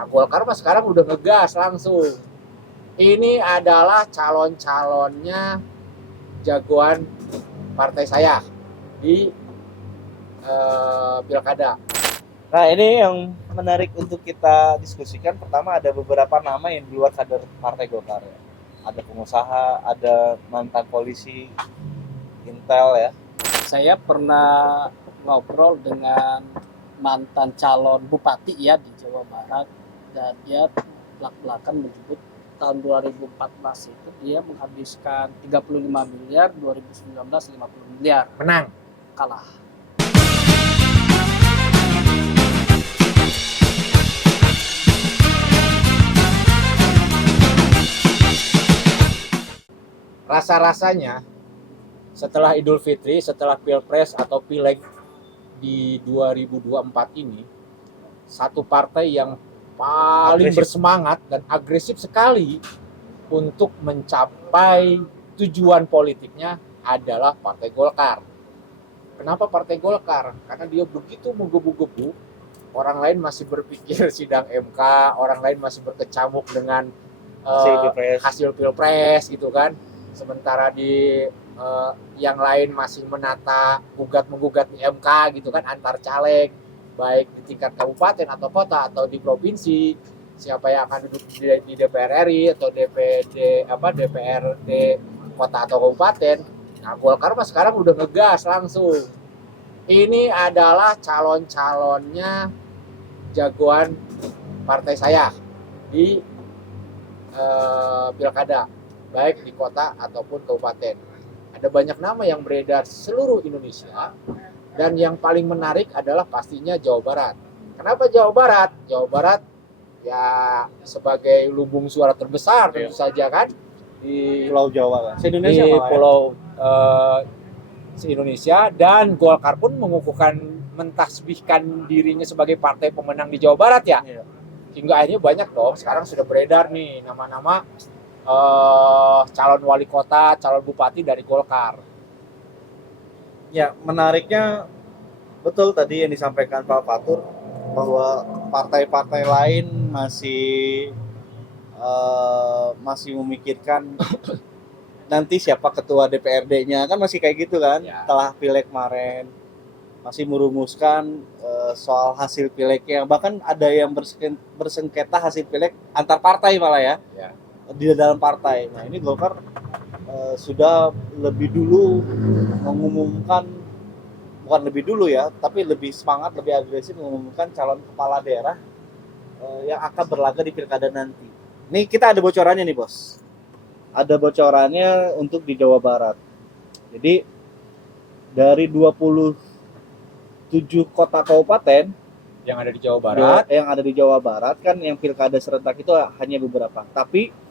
Nah, Golkar mah sekarang udah ngegas langsung. Ini adalah calon-calonnya jagoan partai saya di pilkada. Nah, ini yang menarik untuk kita diskusikan. Pertama, ada beberapa nama yang di luar kader Partai Golkar ya. Ada pengusaha, ada mantan polisi, Intel ya. Saya pernah ngobrol dengan mantan calon bupati ya di Jawa Barat, dan dia belak-belakan menyebut tahun 2014 itu dia menghabiskan 35 miliar, 2019 50 miliar. Menang. Kalah. Rasa-rasanya setelah Idul Fitri, setelah Pilpres atau Pileg di 2024 ini, satu partai yang paling bersemangat dan agresif sekali untuk mencapai tujuan politiknya adalah Partai Golkar. Kenapa Partai Golkar? Karena dia begitu menggebu-gebu, orang lain masih berpikir sidang MK, orang lain masih berkecamuk dengan hasil Pilpres gitu kan. Sementara di yang lain masih menata gugat-menggugat di MK gitu kan, antar caleg, baik di tingkat kabupaten atau kota atau di provinsi, siapa yang akan duduk di DPR RI atau DPRD kota atau kabupaten. Nah, Golkar mah sekarang udah ngegas langsung. Ini adalah calon-calonnya jagoan partai saya di pilkada, baik di kota ataupun kabupaten. Ada banyak nama yang beredar seluruh Indonesia, dan yang paling menarik adalah pastinya Jawa Barat. Kenapa Jawa Barat? Jawa Barat ya sebagai lumbung suara terbesar tentu saja kan di Pulau Jawa kan. Se-Indonesia di pulau se-Indonesia, dan Golkar pun mengukuhkan mentasbihkan dirinya sebagai partai pemenang di Jawa Barat ya. Hingga akhirnya banyak dong sekarang sudah beredar nih nama-nama calon wali kota, calon bupati dari Golkar. Ya, menariknya betul tadi yang disampaikan Pak Fatur bahwa partai-partai lain masih memikirkan nanti siapa ketua DPRD-nya, kan masih kayak gitu kan ya. Setelah Pileg kemarin masih merumuskan soal hasil Pilegnya, bahkan ada yang bersengketa hasil Pileg antar partai malah ya. Di dalam partai. Nah, ini Golkar sudah lebih dulu mengumumkan, bukan lebih dulu ya, tapi lebih semangat, lebih agresif mengumumkan calon kepala daerah yang akan berlaga di pilkada nanti. Nih kita ada bocorannya nih bos. Ada bocorannya untuk di Jawa Barat. Jadi dari 27 kota kabupaten yang ada di Jawa Barat, kan yang pilkada serentak itu hanya beberapa. Tapi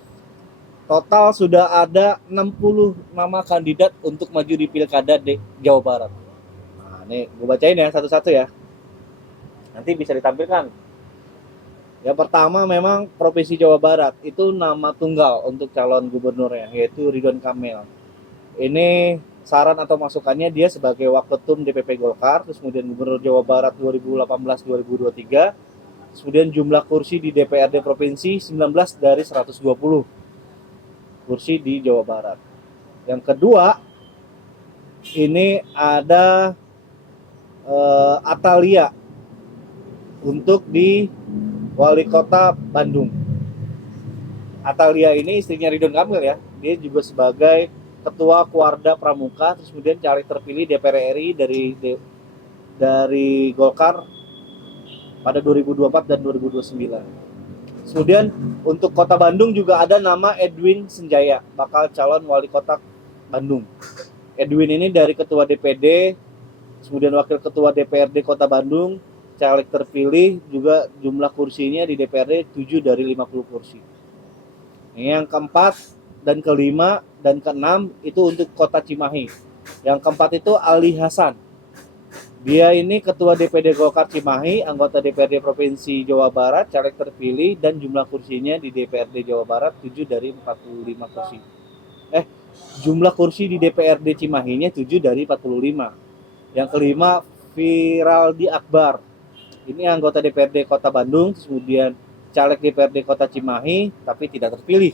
total sudah ada 60 nama kandidat untuk maju di pilkada di Jawa Barat. Nah, nih gue bacain ya satu-satu ya. Nanti bisa ditampilkan. Yang pertama memang Provinsi Jawa Barat itu nama tunggal untuk calon gubernurnya, yaitu Ridwan Kamil. Ini saran atau masukannya dia sebagai Waketum DPP Golkar, terus kemudian Gubernur Jawa Barat 2018-2023, kemudian jumlah kursi di DPRD Provinsi 19 dari 120 kursi di Jawa Barat. Yang kedua, ini ada Atalia untuk di Wali Kota Bandung. Atalia ini istrinya Ridwan Kamil ya. Dia juga sebagai Ketua Kuarda Pramuka, terus kemudian caleg terpilih DPR RI dari Golkar pada 2024 dan 2029. Kemudian untuk Kota Bandung juga ada nama Edwin Senjaya, bakal calon wali kota Bandung. Edwin ini dari ketua DPD, kemudian wakil ketua DPRD Kota Bandung, caleg terpilih, juga jumlah kursinya di DPRD 7 dari 50 kursi. Yang keempat dan kelima dan keenam itu untuk Kota Cimahi. Yang keempat itu Ali Hasan. Dia ini ketua DPD Golkar Cimahi, anggota DPRD Provinsi Jawa Barat, caleg terpilih, dan jumlah kursinya di DPRD Jawa Barat 7 dari 45 kursi. Jumlah kursi di DPRD Cimahinya 7 dari 45. Yang kelima Firaldi Akbar. Ini anggota DPRD Kota Bandung, kemudian caleg DPRD Kota Cimahi tapi tidak terpilih.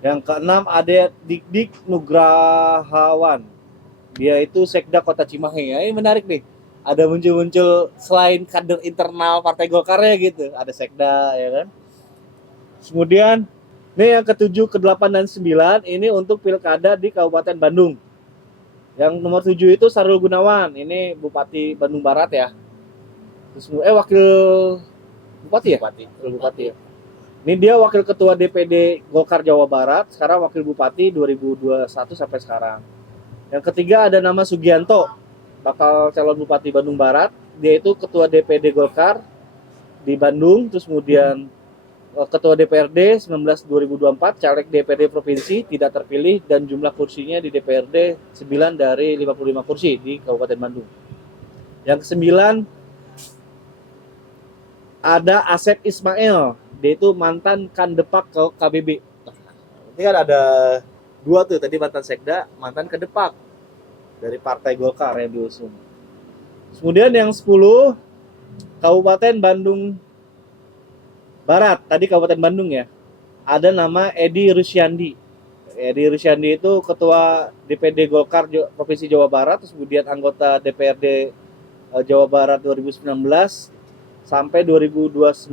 Yang keenam ada Dik Nugrahawan. Dia itu Sekda Kota Cimahi. Ya, ini menarik nih. Ada muncul-muncul selain kader internal Partai Golkarnya gitu. Ada Sekda ya kan. Kemudian ini yang ke-7, ke-8 dan 9 ini untuk pilkada di Kabupaten Bandung. Yang nomor 7 itu Sarul Gunawan. Ini Bupati Bandung Barat ya. Terus wakil Bupati ya? Bupati ya. Ini dia wakil ketua DPD Golkar Jawa Barat, sekarang wakil Bupati 2021 sampai sekarang. Yang ketiga ada nama Sugianto, bakal calon Bupati Bandung Barat. Dia itu ketua DPD Golkar di Bandung, terus kemudian ketua DPRD 19-2024, caleg DPRD Provinsi, tidak terpilih, dan jumlah kursinya di DPRD 9 dari 55 kursi di Kabupaten Bandung. Yang ke-9 ada Asep Ismail, dia itu mantan Kandepak ke KBB. Ini kan ada dua tuh, tadi mantan Sekda, mantan Kandepak dari Partai Golkar yang diusung. Kemudian yang 10 Kabupaten Bandung Barat, tadi Kabupaten Bandung ya. Ada nama Edi Rusyandi. Edi Rusyandi itu ketua DPD Golkar Provinsi Jawa Barat, terus kemudian anggota DPRD Jawa Barat 2019 sampai 2029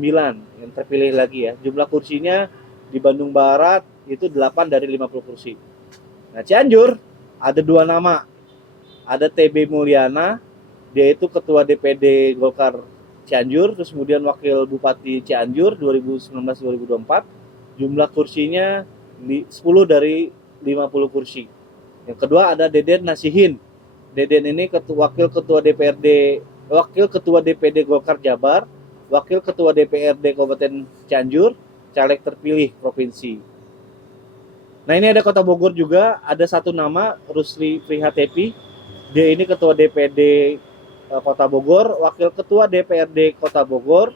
yang terpilih lagi ya. Jumlah kursinya di Bandung Barat itu 8 dari 50 kursi. Nah, Cianjur ada 2 nama. Ada TB Mulyana, dia itu ketua DPD Golkar Cianjur, terus kemudian wakil Bupati Cianjur 2019-2024. Jumlah kursinya 10 dari 50 kursi. Yang kedua ada Deden Nasihin. Deden ini wakil ketua DPD Golkar Jabar, wakil ketua DPRD Kabupaten Cianjur, caleg terpilih provinsi. Nah, ini ada Kota Bogor juga, ada satu nama Rusli Prihatepi. Dia ini ketua DPD Kota Bogor, wakil ketua DPRD Kota Bogor,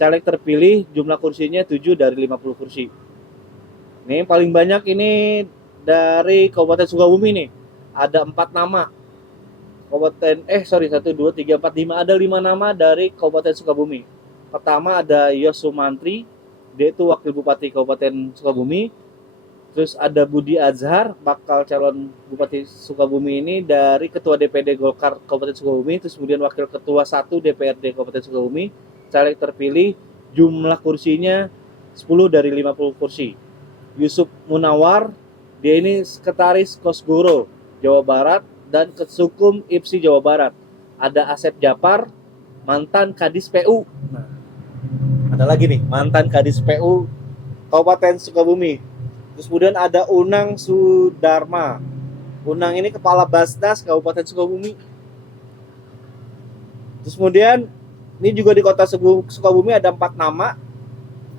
caleg terpilih, jumlah kursinya 7 dari 50 kursi. Ini paling banyak ini dari Kabupaten Sukabumi nih. Ada 4 nama. 1, 2, 3, 4, 5. Ada 5 nama dari Kabupaten Sukabumi. Pertama ada Yos Sumantri, dia itu wakil Bupati Kabupaten Sukabumi. Terus ada Budi Azhar, bakal calon Bupati Sukabumi ini dari Ketua DPD Golkar Kabupaten Sukabumi. Terus kemudian wakil Ketua 1 DPRD Kabupaten Sukabumi, caleg terpilih, jumlah kursinya 10 dari 50 kursi. Yusuf Munawar, dia ini sekretaris Kosgoro Jawa Barat dan Kesukum IPSI Jawa Barat. Ada Asep Japar, mantan Kadis PU. Nah, ada lagi nih, mantan Kadis PU Kabupaten Sukabumi. Terus kemudian ada Unang Sudarma. Unang ini kepala Basnas Kabupaten Sukabumi. Terus kemudian ini juga di Kota Sukabumi ada 4 nama.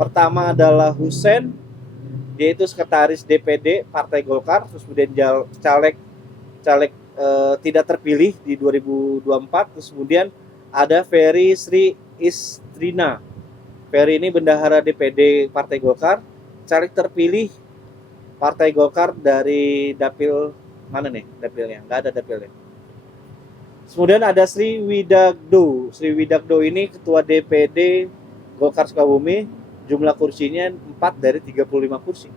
Pertama adalah Husen, dia itu sekretaris DPD Partai Golkar. Terus kemudian caleg tidak terpilih di 2024. Terus kemudian ada Ferry Sri Istrina. Ferry ini bendahara DPD Partai Golkar, caleg terpilih Partai Golkar dari dapil mana nih dapilnya? Nggak ada dapilnya. Kemudian ada Sri Widagdo. Sri Widagdo ini ketua DPD Golkar Sukabumi, jumlah kursinya 4 dari 35 kursi.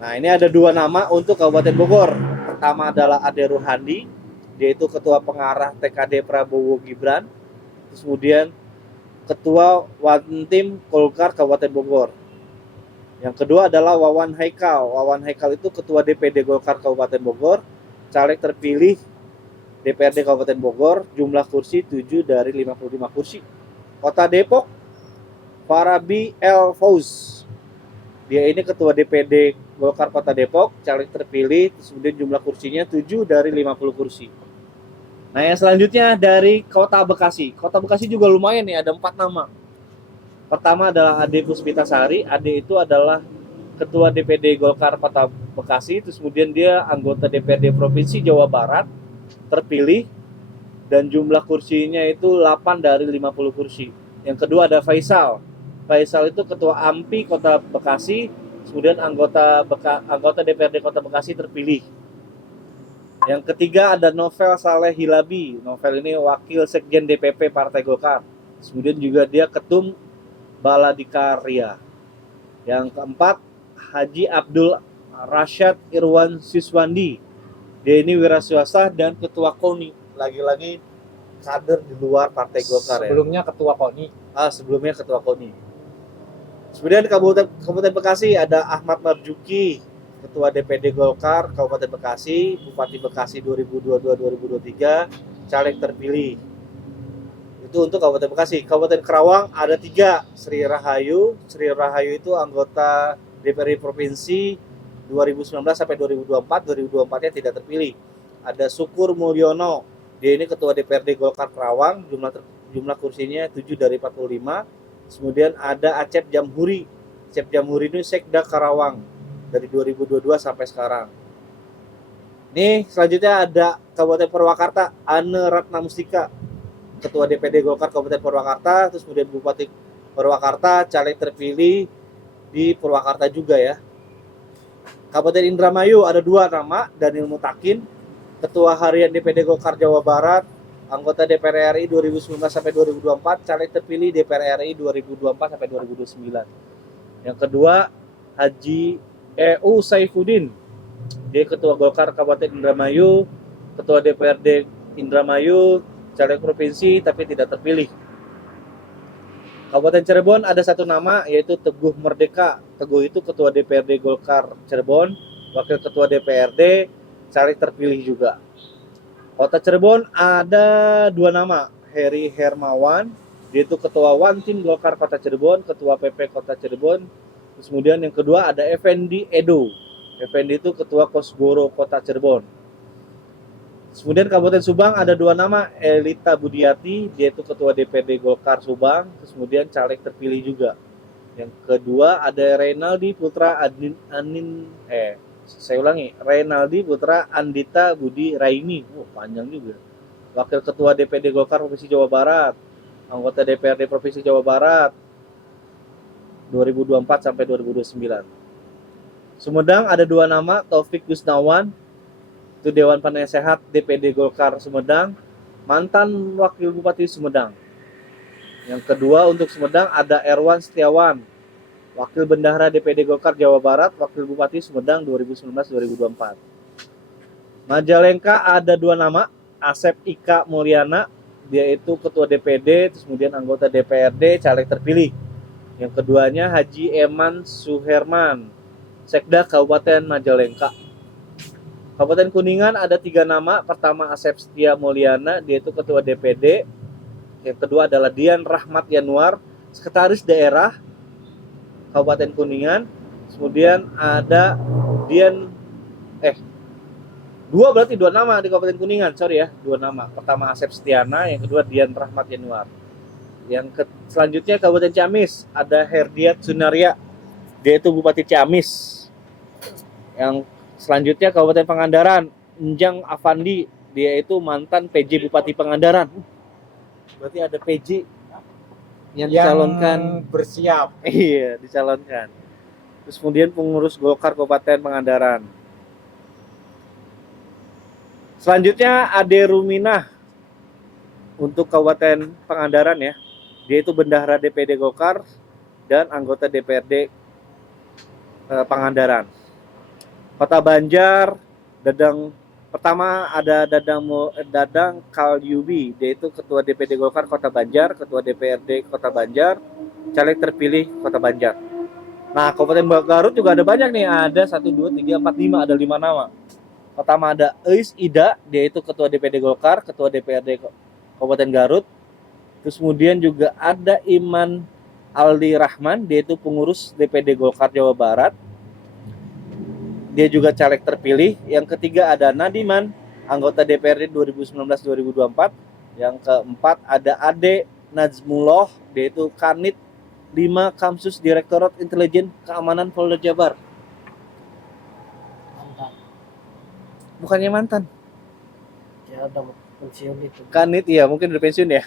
Nah, ini ada 2 nama untuk Kabupaten Bogor. Pertama adalah Ade Ruhandi, dia itu ketua pengarah TKD Prabowo Gibran. Terus kemudian ketua Wantim Golkar Kabupaten Bogor. Yang kedua adalah Wawan Haikal. Wawan Haikal itu ketua DPD Golkar Kabupaten Bogor, caleg terpilih DPRD Kabupaten Bogor, jumlah kursi 7 dari 55 kursi. Kota Depok, Farabi El Fauz. Dia ini ketua DPD Golkar Kota Depok, caleg terpilih, kemudian jumlah kursinya 7 dari 50 kursi. Nah, yang selanjutnya dari Kota Bekasi. Kota Bekasi juga lumayan nih, ada 4 nama. Pertama adalah Ade Puspitasari. Ade itu adalah ketua DPD Golkar Kota Bekasi, terus kemudian dia anggota DPRD Provinsi Jawa Barat, terpilih, dan jumlah kursinya itu 8 dari 50 kursi. Yang kedua ada Faisal. Faisal itu ketua AMPI Kota Bekasi, kemudian anggota DPRD Kota Bekasi terpilih. Yang ketiga ada Novel Saleh Hilabi. Novel ini wakil sekjen DPP Partai Golkar. Kemudian juga dia ketum Baladikarya. Yang keempat, Haji Abdul Rashad Irwan Siswandi. Dia ini wira swasta dan ketua KONI. Lagi-lagi kader di luar Partai Golkar ya. Sebelumnya ketua KONI. Sebelumnya ketua KONI. Kemudian Kabupaten Bekasi ada Ahmad Marjuki, ketua DPD Golkar Kabupaten Bekasi, Bupati Bekasi 2022-2023, caleg terpilih. Itu untuk Kabupaten Bekasi. Kabupaten Karawang ada 3, Sri Rahayu. Sri Rahayu itu anggota DPRD Provinsi 2019 sampai 2024. 2024-nya tidak terpilih. Ada Syukur Mulyono. Dia ini ketua DPRD Golkar Karawang. Jumlah kursinya 7 dari 45. Kemudian ada Acep Jamhuri. Acep Jamhuri ini Sekda Karawang dari 2022 sampai sekarang. Nih selanjutnya ada Kabupaten Purwakarta, Ane Ratna Mustika, ketua DPD Golkar Kabupaten Purwakarta. Terus kemudian Bupati Purwakarta, caleg terpilih di Purwakarta juga ya. Kabupaten Indramayu ada 2 nama, Daniel Mutakin, ketua harian DPD Golkar Jawa Barat, anggota DPR RI 2019 sampai 2024, caleg terpilih DPR RI 2024 sampai 2029. Yang kedua, Haji EU Saifuddin. Dia ketua Golkar Kabupaten Indramayu, ketua DPRD Indramayu, caleg provinsi tapi tidak terpilih. Kabupaten Cirebon ada 1 nama yaitu Teguh Merdeka. Teguh itu ketua DPRD Golkar Cirebon, wakil ketua DPRD, caleg terpilih juga. Kota Cirebon ada 2 nama, Heri Hermawan, dia itu ketua One Team Golkar Kota Cirebon, ketua PP Kota Cirebon. Terus kemudian yang kedua ada Effendi Edo. Effendi itu ketua Kosgoro Kota Cirebon. Kemudian Kabupaten Subang ada 2 nama, Elita Budiati, dia itu ketua DPD Golkar Subang, terus kemudian caleg terpilih juga. Yang kedua ada Reynaldi Putra Reynaldi Putra Andita Budi Raimi. Panjang juga. Wakil ketua DPD Golkar Provinsi Jawa Barat, anggota DPRD Provinsi Jawa Barat 2024 sampai 2029. Sumedang ada 2 nama, Taufik Gusnawan, itu Dewan Penasehat DPD Golkar Sumedang, mantan Wakil Bupati Sumedang. Yang kedua untuk Sumedang ada Erwan Setiawan, Wakil Bendahara DPD Golkar Jawa Barat, Wakil Bupati Sumedang 2019-2024. Majalengka ada 2 nama, Asep Ika Mulyana, dia itu ketua DPD, terus kemudian anggota DPRD, caleg terpilih. Yang keduanya Haji Eman Suherman, Sekda Kabupaten Majalengka. Kabupaten Kuningan ada 3 nama. Pertama Asep Setia Mulyana, dia itu ketua DPD. Yang kedua adalah Dian Rahmat Yanuar, sekretaris daerah Kabupaten Kuningan. Kemudian ada berarti 2 nama di Kabupaten Kuningan, 2 nama. Pertama Asep Setiana, yang kedua Dian Rahmat Yanuar. Selanjutnya Kabupaten Ciamis ada Herdiat Sunaria, dia itu Bupati Ciamis. Yang selanjutnya Kabupaten Pangandaran, Enjang Afandi, dia itu mantan PJ Bupati Pangandaran. Berarti ada PJ yang dicalonkan bersiap. Iya, dicalonkan. Terus kemudian pengurus Golkar Kabupaten Pangandaran. Selanjutnya Ade Ruminah untuk Kabupaten Pangandaran ya. Dia itu bendahara DPD Golkar dan anggota DPRD Pangandaran. Kota Banjar, pertama ada Dadang Kalyubi, dia itu ketua DPD Golkar Kota Banjar, ketua DPRD Kota Banjar, caleg terpilih Kota Banjar. Nah, Kabupaten Garut juga ada banyak nih, ada 1, 2, 3, 4, 5, ada 5 nama. Pertama ada Eis Ida, dia itu ketua DPD Golkar, ketua DPRD Kabupaten Garut. Terus kemudian juga ada Iman Aldi Rahman, dia itu pengurus DPD Golkar Jawa Barat. Dia juga caleg terpilih. Yang ketiga ada Nadiman, anggota DPRD 2019-2024. Yang keempat ada Ade Najmullah, dia itu Kanit 5 Kamsus Direktorat Intelijen Keamanan Polda Jabar. Mantan. Bukannya mantan. Ya udah pensiun itu. Kanit ya, mungkin udah pensiun ya.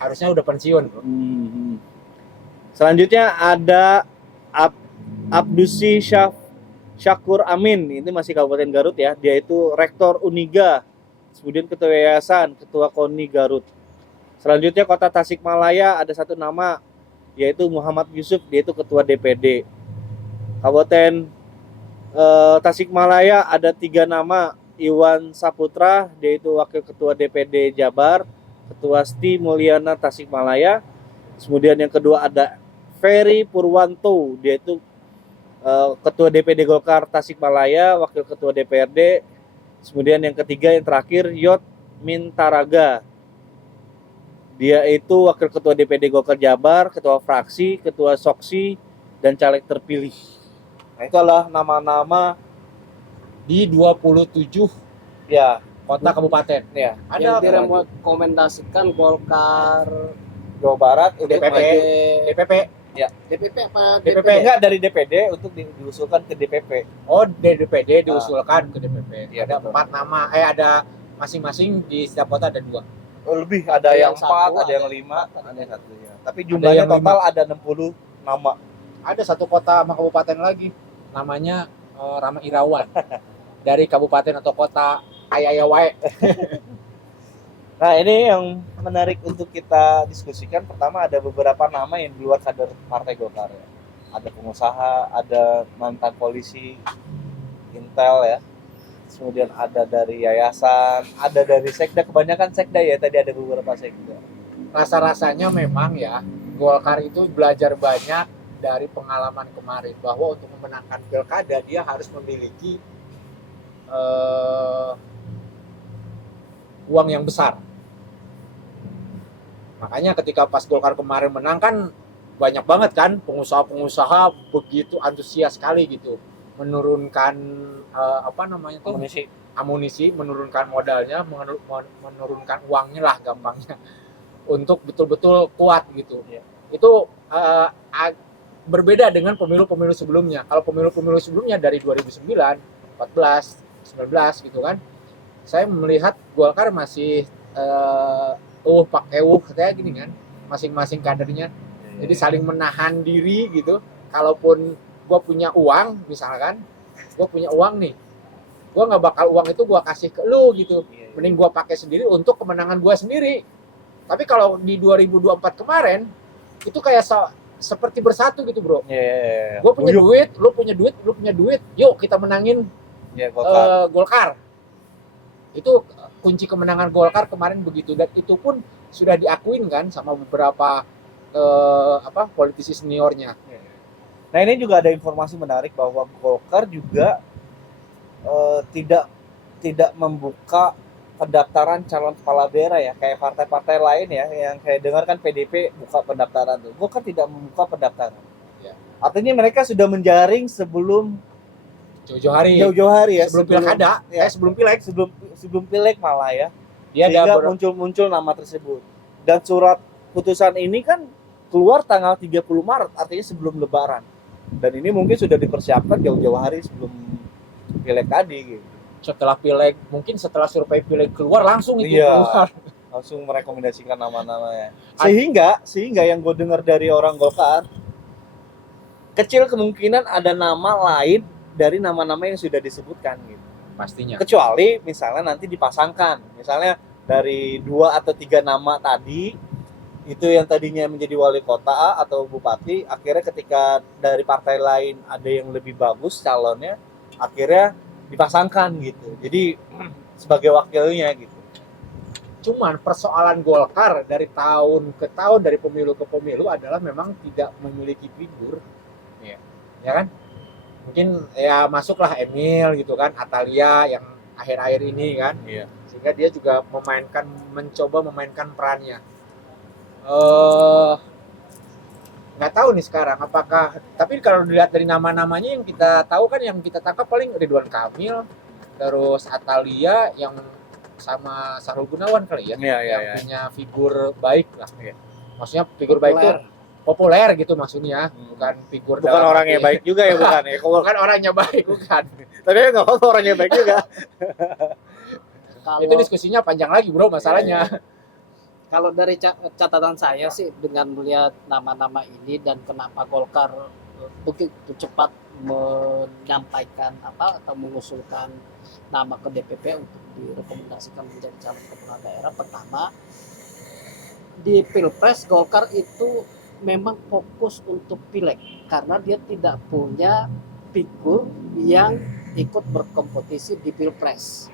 Harusnya udah pensiun. Selanjutnya ada Abdusi Syakur Amin, ini masih Kabupaten Garut ya. Dia itu Rektor Uniga, kemudian Ketua Yayasan, Ketua KONI Garut. Selanjutnya Kota Tasikmalaya ada 1 nama, yaitu Muhammad Yusuf, dia itu ketua DPD. Kabupaten Tasikmalaya ada 3 nama, Iwan Saputra, dia itu wakil ketua DPD Jabar, ketua STI Mulyana Tasikmalaya. Kemudian yang kedua ada Ferry Purwanto, dia itu ketua DPD Golkar Tasikmalaya, wakil ketua DPRD. Kemudian yang ketiga yang terakhir Yot Mintaraga, dia itu wakil ketua DPD Golkar Jabar, ketua fraksi, ketua Soksi, dan caleg terpilih. Nah, itulah nama-nama Di 27 ya kota kabupaten. ya Yang Ada direkomendasikan Golkar Jawa Barat untuk DPP. sebagai DPP. DPP apa DPP. enggak dari DPD untuk diusulkan ke DPP. Oh, DPD diusulkan ke DPP. Iya, Ada betul. 4 nama. Ada masing-masing di setiap kota ada 2. Lebih, ada yang Yang 4, satu, ada yang ada 5, yang ada yang 1 ya. Tapi jumlahnya yang total ada 60 nama. Ada satu kota sama kabupaten lagi. Namanya Rama Irawan. Dari kabupaten atau kota Ayaya wae. Nah, ini yang menarik untuk kita diskusikan. Pertama, ada beberapa nama yang di luar kader Partai Golkar ya. Ada pengusaha, ada mantan polisi, Intel ya. Kemudian ada dari yayasan, ada dari sekda, kebanyakan sekda ya, tadi ada beberapa sekda. Rasa-rasanya memang ya, Golkar itu belajar banyak dari pengalaman kemarin bahwa untuk memenangkan pilkada dia harus memiliki uang yang besar. Makanya ketika pas Golkar kemarin menang kan banyak banget kan pengusaha-pengusaha begitu antusias sekali gitu menurunkan amunisi, menurunkan modalnya, menurunkan uangnya lah gampangnya untuk betul-betul kuat gitu. Ya. Itu berbeda dengan pemilu-pemilu sebelumnya. Kalau pemilu-pemilu sebelumnya dari 2009, 14, 19 gitu kan, saya melihat Golkar masih kayak gini kan, masing-masing kadernya. Jadi saling menahan diri gitu. Kalaupun gue punya uang, misalkan, gue punya uang nih, gue nggak bakal uang itu gue kasih ke lu gitu. Mending gue pakai sendiri untuk kemenangan gue sendiri. Tapi kalau di 2024 kemarin, itu kayak seperti bersatu gitu bro. Gue punya duit, lu punya duit, yuk kita menangin Golkar. Itu kunci kemenangan Golkar kemarin begitu, dan itu pun sudah diakuin kan sama beberapa politisi seniornya. Nah, ini juga ada informasi menarik bahwa Golkar juga tidak membuka pendaftaran calon kepala daerah ya, kayak partai-partai lain ya, yang kayak dengar kan PDP buka pendaftaran tuh. Golkar tidak membuka pendaftaran. Ya. Artinya mereka sudah menjaring sebelum jauh-jauh hari ya, sebelum pilkada, sebelum pileg, sebelum pileg malah ya. Dia sehingga muncul nama tersebut. Dan surat putusan ini kan keluar tanggal 30 Maret, artinya sebelum Lebaran. Dan ini mungkin sudah dipersiapkan jauh-jauh hari sebelum pileg tadi gitu. Setelah pileg, mungkin setelah survei pileg keluar langsung itu keluar. Langsung merekomendasikan nama-namanya. Sehingga yang gue dengar dari orang Golkar, kecil kemungkinan ada nama lain dari nama-nama yang sudah disebutkan gitu. Pastinya. Kecuali misalnya nanti dipasangkan. Misalnya dari 2 atau 3 nama tadi, itu yang tadinya menjadi wali kota atau bupati, akhirnya ketika dari partai lain ada yang lebih bagus calonnya, akhirnya dipasangkan gitu. Jadi sebagai wakilnya gitu. Cuman persoalan Golkar dari tahun ke tahun, dari pemilu ke pemilu adalah memang tidak memiliki figur. Ya kan? Mungkin ya masuklah Emil gitu kan, Atalia yang akhir-akhir ini kan. Iya. Sehingga dia juga mencoba memainkan perannya. Nggak tahu nih sekarang apakah, tapi kalau dilihat dari nama-namanya yang kita tahu kan, yang kita tangkap paling Ridwan Kamil, terus Atalia yang sama Sahrul Gunawan kali ya, yang punya figur baik lah. Maksudnya figur baik itu populer gitu maksudnya, bukan figur bukan orangnya baik juga ya, bukan ya. Bukan orangnya baik, bukan. Tapi nggak apa-apa orangnya baik juga. Itu diskusinya panjang lagi bro masalahnya. Kalau dari catatan saya sih, dengan melihat nama-nama ini dan kenapa Golkar begitu cepat menyampaikan atau mengusulkan nama ke DPP untuk direkomendasikan menjadi calon kepala daerah. Pertama, di Pilpres Golkar itu memang fokus untuk pileg karena dia tidak punya figur yang ikut berkompetisi di Pilpres.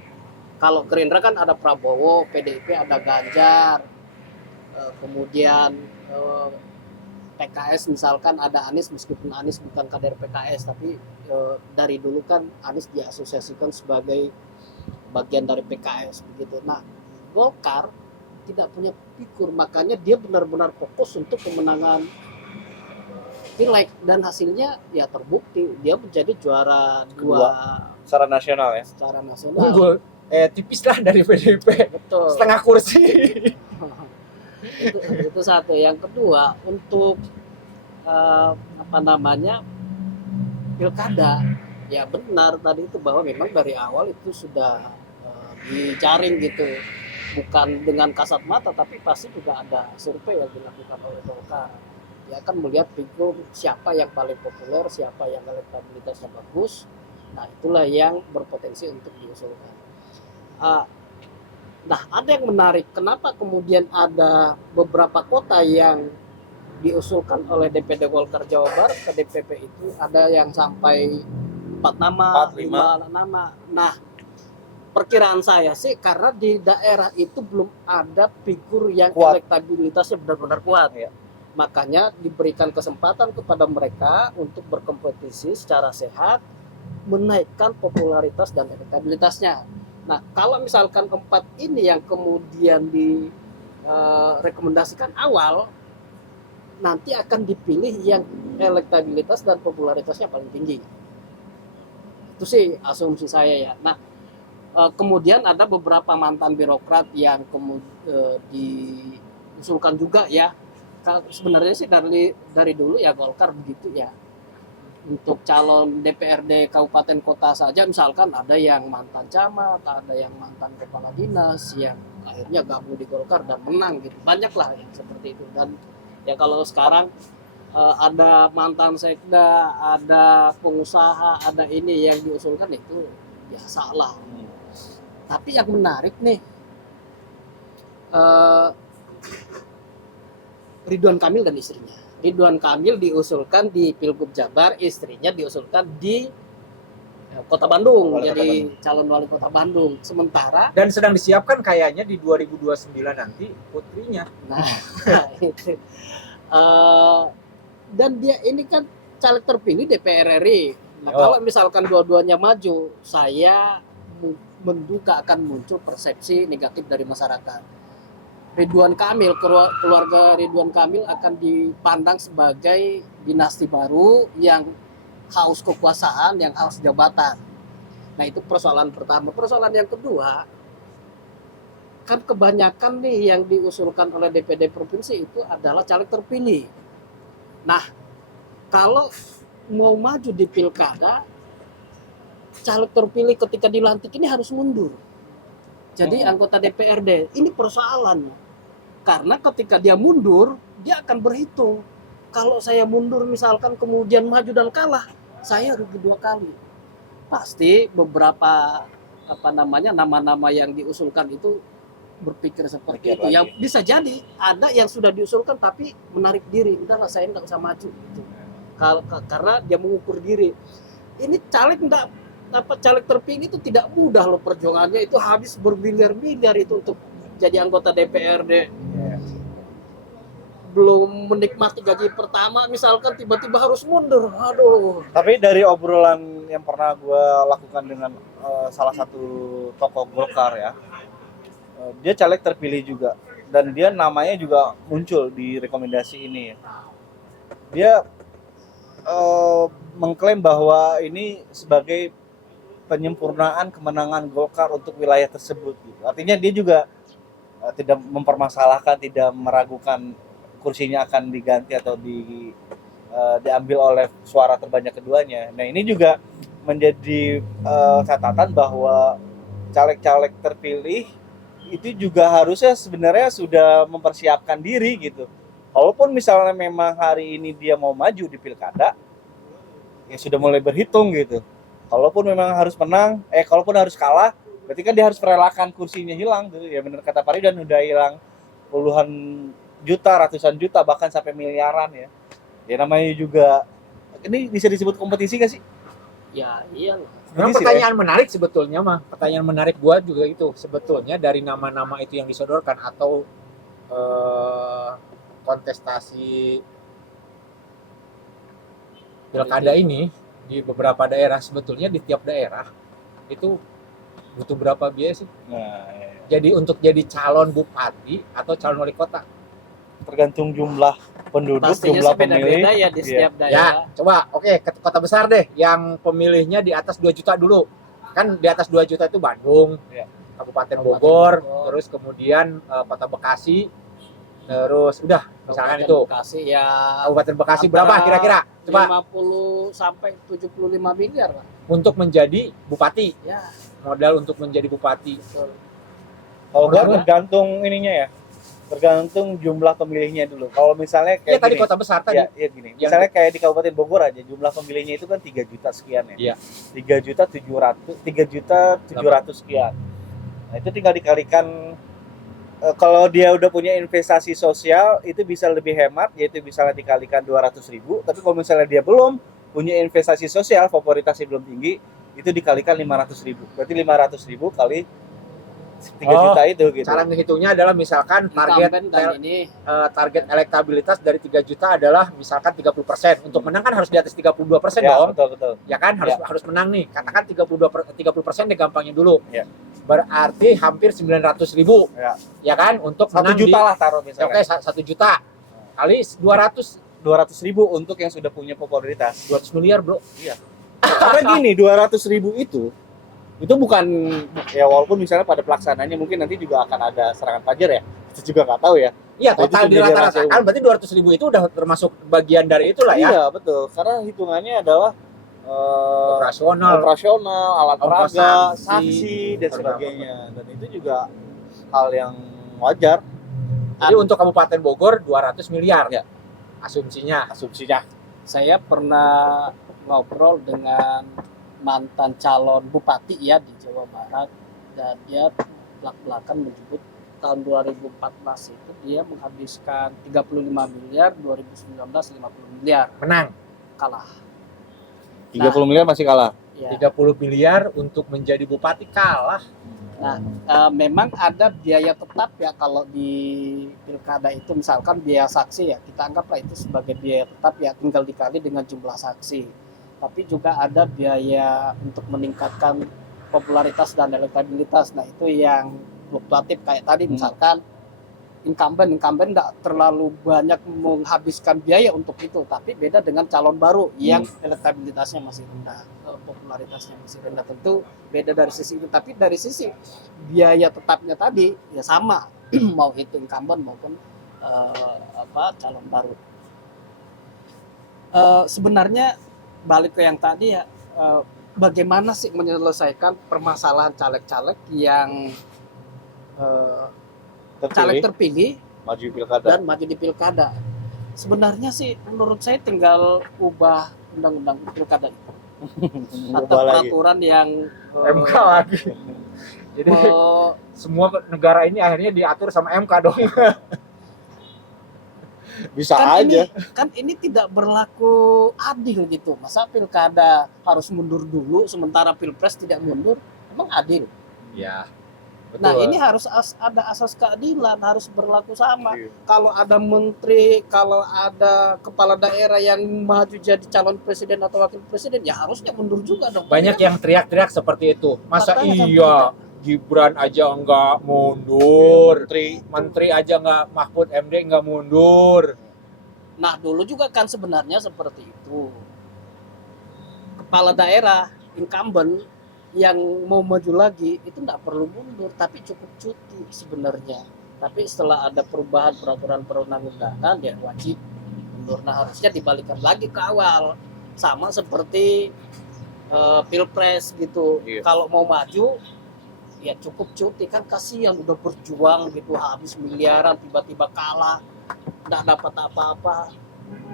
Kalau Gerindra kan ada Prabowo, PDIP ada Ganjar, kemudian PKS misalkan ada Anies, meskipun Anies bukan kader PKS, tapi dari dulu kan Anies diasosiasikan sebagai bagian dari PKS begitu. Nah, Golkar tidak punya figur, makanya dia benar-benar fokus untuk kemenangan pileg dan hasilnya ya terbukti dia menjadi juara dua secara nasional ya. secara nasional. Unggul tipis lah dari PDIP, Betul. setengah kursi. itu satu. Yang kedua, untuk pilkada, ya benar tadi itu bahwa memang dari awal itu sudah dijaring gitu, bukan dengan kasat mata tapi pasti juga ada survei yang dilakukan oleh Golkar. Dia akan melihat figur siapa yang paling populer, siapa yang elektabilitasnya bagus. Nah, itulah yang berpotensi untuk diusulkan. Nah, ada yang menarik, kenapa kemudian ada beberapa kota yang diusulkan oleh DPD Golkar Jawa Barat ke DPP itu ada yang sampai 4 nama, 5 nama. Nah, perkiraan saya sih karena di daerah itu belum ada figur yang Kuat. elektabilitasnya benar-benar kuat. Ya. Makanya diberikan kesempatan kepada mereka untuk berkompetisi secara sehat, menaikkan popularitas dan elektabilitasnya. Nah, kalau misalkan 4 ini yang kemudian direkomendasikan awal, nanti akan dipilih yang elektabilitas dan popularitasnya paling tinggi. Itu sih asumsi saya ya. Nah, kemudian ada beberapa mantan birokrat yang diusulkan juga ya. Sebenarnya sih dari dulu ya Golkar begitu ya. Untuk calon DPRD kabupaten kota saja misalkan ada yang mantan camat, ada yang mantan kepala dinas yang akhirnya gabung di Golkar dan menang gitu. Banyak lah yang seperti itu. Dan ya kalau sekarang ada mantan sekda, ada pengusaha, ada ini yang diusulkan itu ya salah. Tapi yang menarik nih, Ridwan Kamil dan istrinya. Ridwan Kamil diusulkan di Pilgub Jabar, istrinya diusulkan di Kota Bandung, jadi calon wali kota Bandung. Sementara Dan sedang disiapkan kayaknya di 2029 nanti putrinya. nah itu dan dia ini kan caleg terpilih DPR RI. Nah, kalau misalkan dua-duanya maju, saya menduga akan muncul persepsi negatif dari masyarakat. Ridwan Kamil, keluarga Ridwan Kamil akan dipandang sebagai dinasti baru yang haus kekuasaan, yang haus jabatan. Nah, itu persoalan pertama. Persoalan yang kedua, kan kebanyakan nih yang diusulkan oleh DPD provinsi itu adalah caleg terpilih. Nah, kalau mau maju di pilkada, caleg terpilih ketika dilantik ini harus mundur. Jadi anggota DPRD, ini persoalan. Karena ketika dia mundur, dia akan berhitung. Kalau saya mundur misalkan kemudian maju dan kalah, saya rugi 2 kali. Pasti beberapa nama-nama yang diusulkan itu berpikir seperti itu. Yang bisa jadi ada yang sudah diusulkan tapi menarik diri, udahlah saya nggak usah maju gitu. Karena dia mengukur diri. Ini caleg caleg terpilih itu tidak mudah loh perjuangannya, itu habis bermiliar-miliar itu untuk jadi anggota DPRD. Belum menikmati gaji pertama misalkan tiba-tiba harus mundur. Aduh. Tapi dari obrolan yang pernah gue lakukan dengan salah satu tokoh Golkar ya, dia caleg terpilih juga dan dia namanya juga muncul di rekomendasi ini. Dia mengklaim bahwa ini sebagai penyempurnaan kemenangan Golkar untuk wilayah tersebut gitu. Artinya dia juga tidak mempermasalahkan, tidak meragukan kursinya akan diganti atau diambil oleh suara terbanyak keduanya. Nah, ini juga menjadi catatan bahwa caleg-caleg terpilih itu juga harusnya sebenarnya sudah mempersiapkan diri gitu. Kalaupun misalnya memang hari ini dia mau maju di pilkada, ya sudah mulai berhitung gitu. Kalaupun memang harus menang, kalaupun harus kalah, berarti kan dia harus merelakan kursinya hilang tuh. Ya benar kata Pak Ridan, udah hilang puluhan juta, ratusan juta, bahkan sampai miliaran ya. Ya namanya juga, ini bisa disebut kompetisi gak sih? Ya iya. Memang Kompetisi, pertanyaan menarik sebetulnya mah. Pertanyaan menarik gua juga itu sebetulnya dari nama-nama itu yang disodorkan atau kontestasi pilkada ini di beberapa daerah, sebetulnya di tiap daerah itu butuh berapa biaya sih? Nah, ya. Jadi untuk jadi calon bupati atau calon wali kota? Tergantung jumlah penduduk, Pastinya jumlah sih beda-beda pemilih. ya di setiap Ya, daerah. coba oke ke kota besar deh yang pemilihnya di atas 2 juta dulu. Kan di atas 2 juta itu Bandung, Ya. Kabupaten Kabupaten Bogor, Bogor. terus kemudian kota Bekasi, terus udah misalkan itu Bekasi ya Kabupaten Bekasi antara berapa kira-kira? Coba 50 sampai 75 miliar lah. untuk menjadi bupati, Ya, modal untuk menjadi bupati. betul. Kalau gua Menurut- tergantung ininya ya, tergantung jumlah pemilihnya dulu. Kalau misalnya Ya kayak tadi gini, kota besar tadi. ya gini. Yang- Misalnya kayak di Kabupaten Bogor aja, jumlah pemilihnya itu kan 3 juta sekian ya. Iya. 3.700.000 sekian. Nah, itu tinggal dikalikan, kalau dia udah punya investasi sosial itu bisa lebih hemat, yaitu misalnya dikalikan 200.000. Tapi kalau misalnya dia belum punya investasi sosial, popularitasnya belum tinggi, itu dikalikan 500.000. Berarti 500.000 kali 3 Oh, juta itu gitu. Cara menghitungnya adalah misalkan target Incumbent dan ini target elektabilitas dari 3 juta adalah misalkan 30%. Untuk menang kan harus di atas 32% Ya, dong. betul. Ya kan harus menang nih. Katakan 30% deh gampangnya dulu. Ya. Berarti hampir 900.000. Ya. Ya kan untuk 1 menang juta di, lah taruh oke misalnya. 1 juta kali 200.000 untuk yang sudah punya popularitas. 200 miliar, Bro. Karena gini, 200.000 itu bukan, ya walaupun misalnya pada pelaksanaannya mungkin nanti juga akan ada serangan fajar ya, kita juga nggak tahu ya. Iya, Nah, itu total jadi di rahasia rata-rata umum. kan berarti 200.000 itu udah termasuk bagian dari itulah ya. Iya betul, karena hitungannya adalah operasional, alat ongkos peraga, saksi, saksi dan betul. sebagainya, dan itu juga hal yang wajar. Jadi untuk Kabupaten Bogor 200 miliar Ya. asumsinya. Asumsinya. saya pernah ngobrol dengan mantan calon bupati ya di Jawa Barat, dan dia belak-belakan menyebut tahun 2014 itu dia menghabiskan 35 miliar, 2019 50 miliar, Menang kalah. 30 miliar masih kalah. Ya. 30 miliar untuk menjadi bupati kalah. Memang ada biaya tetap ya kalau di pilkada itu, misalkan biaya saksi ya kita anggaplah itu sebagai biaya tetap ya, tinggal dikali dengan jumlah saksi. Tapi juga ada biaya untuk meningkatkan popularitas dan elektabilitas. Nah itu yang fluktuatif kayak tadi misalkan incumbent nggak terlalu banyak menghabiskan biaya untuk itu, tapi beda dengan calon baru yang elektabilitasnya masih rendah, popularitasnya masih rendah, tentu beda dari sisi itu. Tapi dari sisi biaya tetapnya tadi ya sama mau itu incumbent maupun calon baru. Sebenarnya balik ke yang tadi ya, bagaimana sih menyelesaikan permasalahan caleg-caleg yang caleg terpilih maju pilkada. dan maju di pilkada? Sebenarnya sih menurut saya tinggal ubah undang-undang pilkada itu atau Ubah lagi. peraturan yang MK lagi. Jadi semua negara ini akhirnya diatur sama MK dong. Bisa kan aja. ini tidak berlaku adil gitu. Masa pilkada harus mundur dulu sementara pilpres tidak mundur? Emang adil? Ya. Betul. Nah ini harus ada asas keadilan, harus berlaku sama. Iya. Kalau ada menteri, kalau ada kepala daerah yang maju jadi calon presiden atau wakil presiden, ya harusnya mundur juga dong. Banyak yang teriak-teriak seperti itu. Masa Faktanya kan iya Gibran aja nggak mundur, menteri aja nggak, Mahfud MD nggak mundur. Nah dulu juga kan sebenarnya seperti itu. Kepala daerah incumbent yang mau maju lagi itu nggak perlu mundur, tapi cukup cuti sebenarnya. Tapi setelah ada perubahan peraturan perundang-undangan, dia wajib mundur. Nah harusnya dibalikan lagi ke awal, sama seperti pilpres gitu. Iya. Kalau mau maju ya cukup cuti, kan kasihan udah berjuang gitu, habis miliaran tiba-tiba kalah, nggak dapat apa-apa.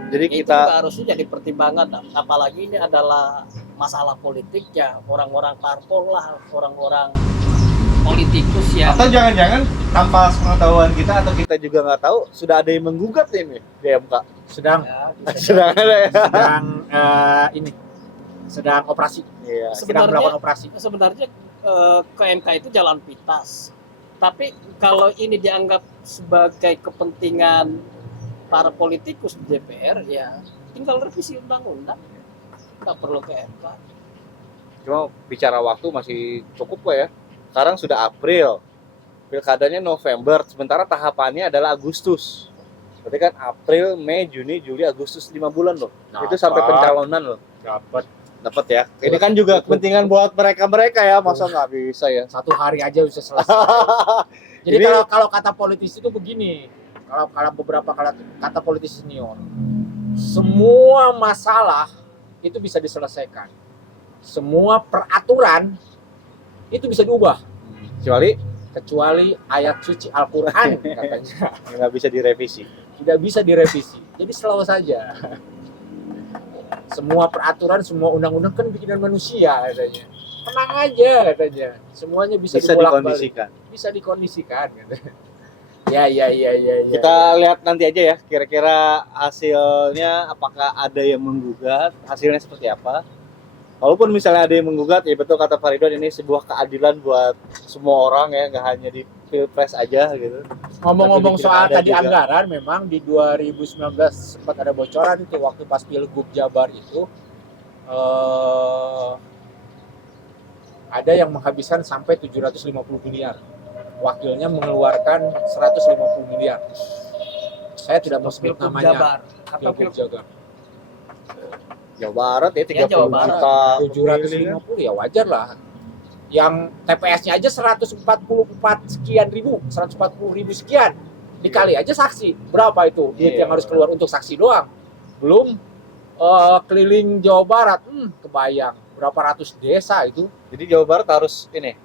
Jadi Itu kita juga harusnya jadi pertimbangan, apalagi ini adalah masalah politik ya, orang-orang parpol lah, orang-orang politikus yang Atau jangan-jangan tanpa pengetahuan kita atau kita juga nggak tahu sudah ada yang menggugat ini di MK. sedang ya, bisa Sudah ada ya. sedang ini sedang operasi, Iya. sedang Sebenarnya- melakukan operasi. sebenarnya ke MK itu jalan pintas. Tapi kalau ini dianggap sebagai kepentingan para politikus di DPR, ya tinggal revisi undang-undang, nggak perlu ke MK. Cuma bicara waktu masih cukup kok ya. Sekarang sudah April. Pilkadanya November, sementara tahapannya adalah Agustus. Berarti kan April, Mei, Juni, Juli, Agustus 5 bulan loh. Itu sampai pencalonan loh. Dapat ya. Ini kan juga kepentingan buat mereka ya, masa nggak bisa ya. Satu hari aja bisa selesai. Jadi Ini- kalau kata politisi itu begini, kalau beberapa kata politisi senior, semua masalah itu bisa diselesaikan, semua peraturan itu bisa diubah, kecuali ayat suci Al-Quran katanya Nggak bisa direvisi. tidak bisa direvisi. Jadi selalu saja. Semua peraturan, semua undang-undang kan bikinan manusia katanya. Tenang aja katanya. Semuanya bisa dibolak-balik. dikondisikan. Bisa dikondisikan katanya. Ya. Kita lihat nanti aja ya, kira-kira hasilnya apakah ada yang menggugat, hasilnya seperti apa. Walaupun misalnya ada yang menggugat, ya betul kata Pak Ridwan, ini sebuah keadilan buat semua orang ya, nggak hanya di Pilpres aja gitu. Ngomong-ngomong Tapi di soal pilkada tadi juga. anggaran, memang di 2019 sempat ada bocoran itu waktu pas Pilgub Jabar itu ada yang menghabiskan sampai 750 miliar. Wakilnya mengeluarkan 150 miliar. Saya tidak mau sebut Pilgub namanya. Jabar atau Pilgub Jabar. Jawa Barat ya 30 Jawa Barat. juta. 750 ya wajar lah. Yang TPS-nya aja 144 sekian ribu, 140 ribu sekian. Dikali aja saksi. Berapa itu duit Iya. yang harus keluar untuk saksi doang? Belum keliling Jawa Barat. Kebayang berapa ratus desa itu. Jadi Jawa Barat harus ini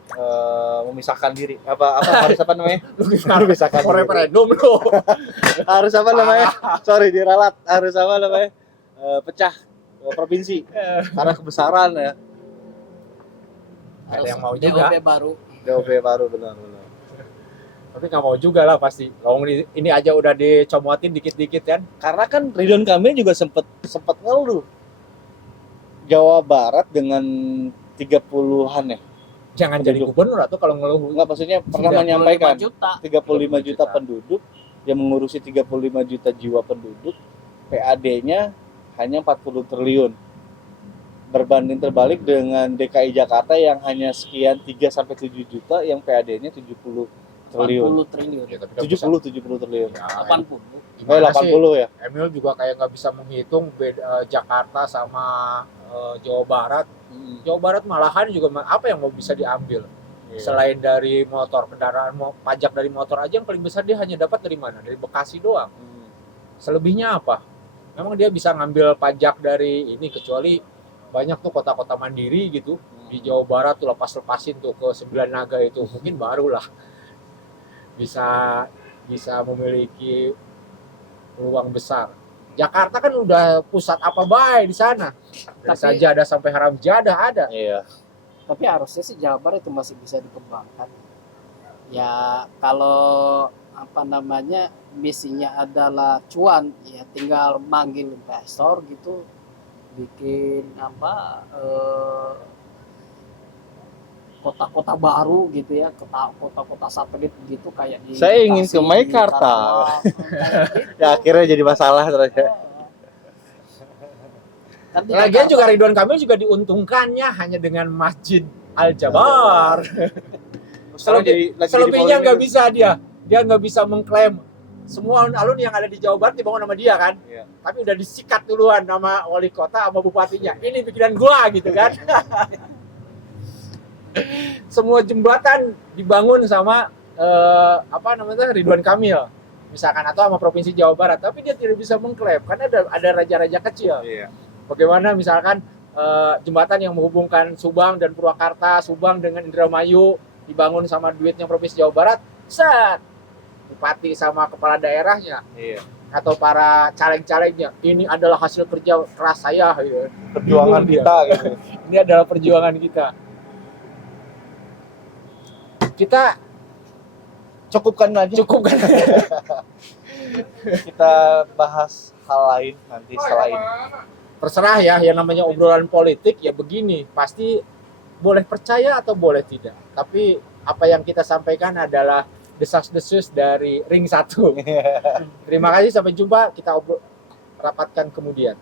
memisahkan diri. Harus apa namanya? Memisahkan Mau diri. referendum loh. Harus apa namanya? Sorry diralat. Harus apa namanya? Pecah provinsi karena kebesaran ya. Ada yang mau juga. DOB baru. DOB baru benar. Tapi nggak mau juga lah pasti. Kalau ini aja udah dicomotin dikit-dikit kan. Karena kan Ridwan Kamil juga sempat ngeluh Jawa Barat dengan 30-an ya. Jangan jadi Penduduk. gubernur atau kalau ngeluh. Enggak, maksudnya pernah 35 menyampaikan juta. 35 juta penduduk yang mengurusi 35 juta jiwa penduduk, PAD-nya hanya 40 triliun. Berbanding terbalik dengan DKI Jakarta yang hanya sekian 3 sampai 7 juta yang PAD-nya 70 triliun. 80 triliun. Ya, tapi nggak bisa. 70 triliun. Ya, 80. gimana sih? 80 ya. Emil juga kayak nggak bisa menghitung Jakarta sama Jawa Barat. Jawa Barat malahan juga apa yang mau bisa diambil selain dari motor kendaraan, pajak dari motor aja yang paling besar dia hanya dapat dari mana? Dari Bekasi doang. Selebihnya apa? Memang dia bisa ngambil pajak dari ini, kecuali banyak tuh kota-kota mandiri gitu di Jawa Barat tuh lepas-lepasin tuh ke 9 naga itu mungkin barulah bisa memiliki peluang besar. Jakarta kan udah pusat apa baik di sana. Dari Tapi- Sajadah sampai Haram Jadah ada. Iya. Tapi harusnya sih Jabar itu masih bisa dikembangkan. Ya kalau apa namanya misinya adalah cuan, ya tinggal manggil investor gitu, bikin apa kota-kota baru gitu ya, kota-kota satelit gitu kayak di Saya ingin ke Bekasi, Meikarta. Karawang, kayak gitu. Ya akhirnya jadi masalah terus ya. Kan di Lagian Jakarta- juga Ridwan Kamil juga diuntungkannya hanya dengan Masjid Al-Jabar. Sekarang jadi lagi Selebihnya jadi nggak polemik. bisa dia nggak bisa mengklaim semua alun yang ada di Jawa Barat dibangun sama dia kan. Iya. Tapi udah disikat duluan nama wali kota sama bupatinya. Ini bikinan gua gitu kan. Semua jembatan dibangun sama Ridwan Kamil misalkan, atau sama provinsi Jawa Barat, tapi dia tidak bisa mengklaim karena ada raja-raja kecil. Iya. Bagaimana misalkan jembatan yang menghubungkan Subang dan Purwakarta, Subang dengan Indramayu dibangun sama duitnya provinsi Jawa Barat, set bupati sama kepala daerahnya Iya. atau para caleg-calegnya, ini adalah hasil kerja keras saya gitu. Perjuangan Bingung dia. kita gitu. Ini adalah perjuangan kita. kita Cukupkan aja. cukup kan. Kita bahas hal lain nanti setelah ini. Terserah ya, yang namanya obrolan politik ya begini, pasti boleh percaya atau boleh tidak. Tapi apa yang kita sampaikan adalah desas-desus dari ring 1. Terima kasih, sampai jumpa, kita rapatkan kemudian.